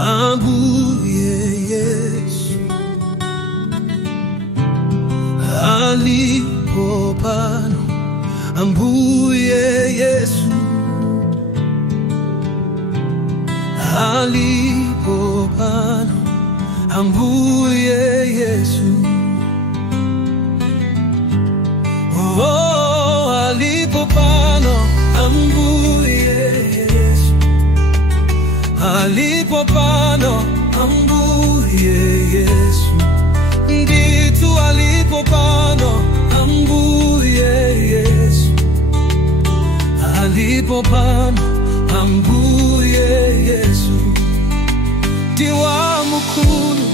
ambuye Yesu alipo pano, ambuye Yesu alipo pano, ambuye Yesu. Oh, alipo pano, ambuye Yesu alipo pano, ambuye Yesu. Nditu alipo pano, ambuye Yesu alipo pano, ambuye Yesu. Diwa mkulu,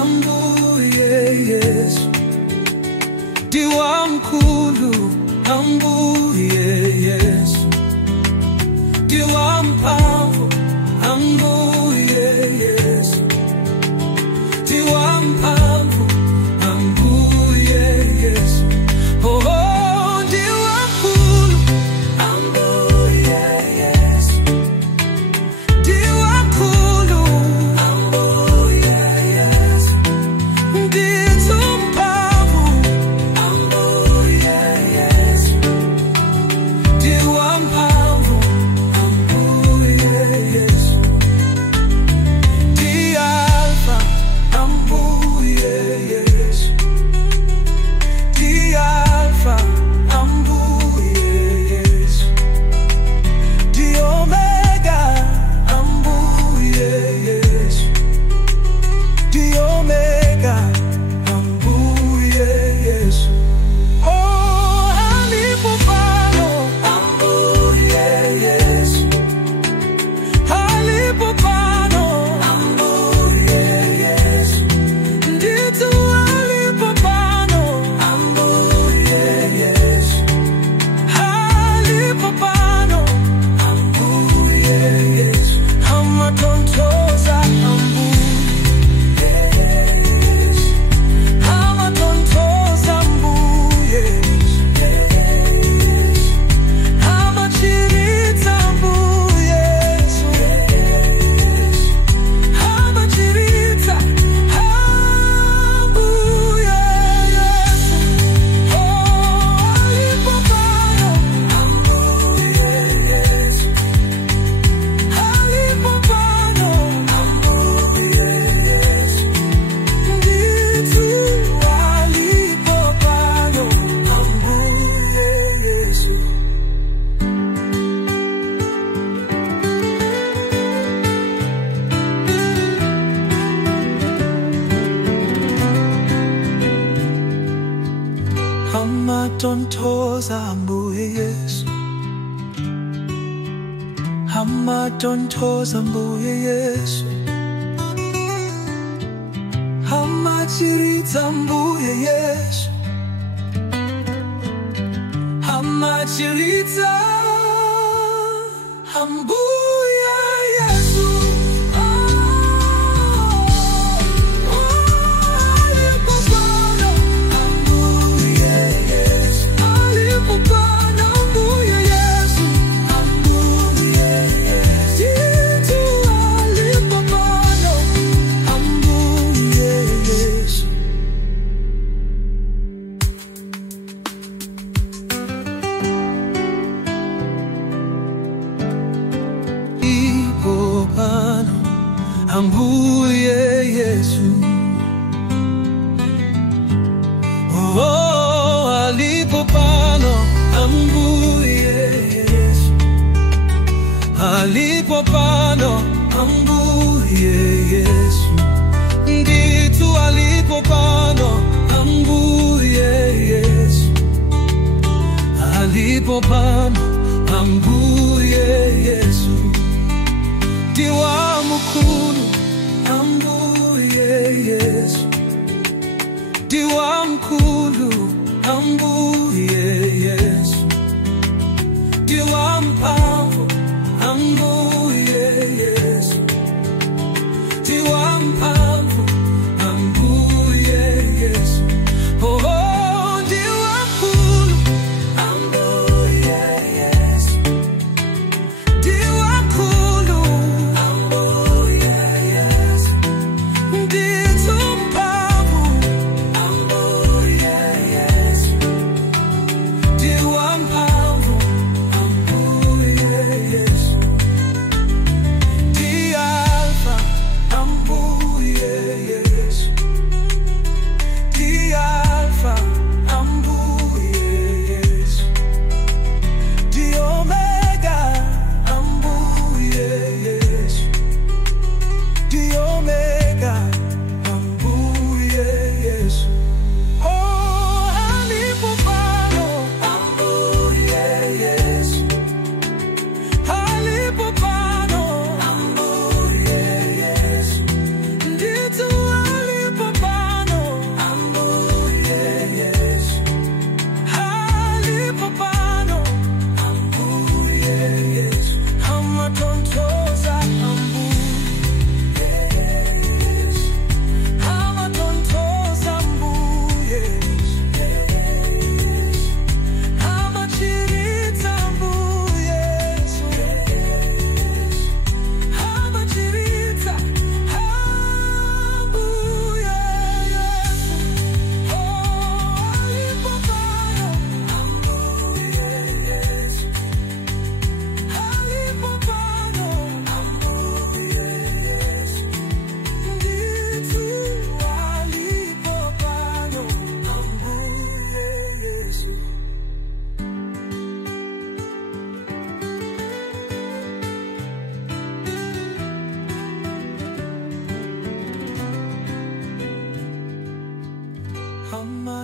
ambuye Yesu. Diwa mkulu, ambuye Yesu. Diwa mpamvu, ambuye Yesu. Diwa mpamvu, ambuye Yesu. Oh, oh, diwa mkulu, ambuye Yesu. Diwa mkulu, ambuye Yesu. Nditu mpamvu, ambuye Yesu. Diwa mpamvu, ambuye Yesu. Di Alpha, ambuye Yesu. Di Alpha, ambuye Yesu. Di Omega, ambuye Yesu. Di Omega, ambuye Yesu. Oh, alipo pano, ambuye Yesu. Alipo pano, ambuye Yesu. Nditu alipo pano, ambuye Yesu. Alipo pano, ambuye Yesu. Amatontoza, ambuye Yesu. Amatontoza, ambuye Yesu. Amachirita, ambuye Yesu. Amachirita, ambuye Yesu. Oh, alipo pano, ambuye Yesu. Alipo pano, ambuye Yesu. Nditu alipo pano, ambuye Yesu. Amatontoza, ambuye Yesu. Amatontoza, ambuye Yesu. Amachirita, ambuye Yesu. Amachirita, ambuye Yesu. Alipo pano, ambuye Yesu. Alipo pano, ambuye Yesu. Ambuye Yesu. Nditu alipo pano, ambuye Yesu. Alipo pano, ambuye Yesu. Oh, alipo pano, ambuye Yesu. Alipo pano, ambuye Yesu. Nditu alipo pano, ambuye Yesu. Alipo pano, ambuye Yesu. Diwa mkulu, ambuye Yesu. Diwa mkulu, ambuye Yesu. Diwa mpamvu, ambuye Yesu. Diwa mpamvu, ambuye Yesu. Oh, oh, diwa mkulu, ambuye Yesu. Diwa mkulu, ambuye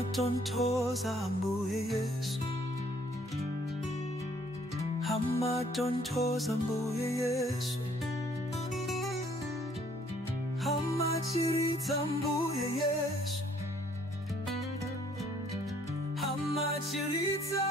Hamatontoza mbuye Yesu, hamatontoza mbuye Yesu, hamachiritsa mbuye Yesu, hamachiritsa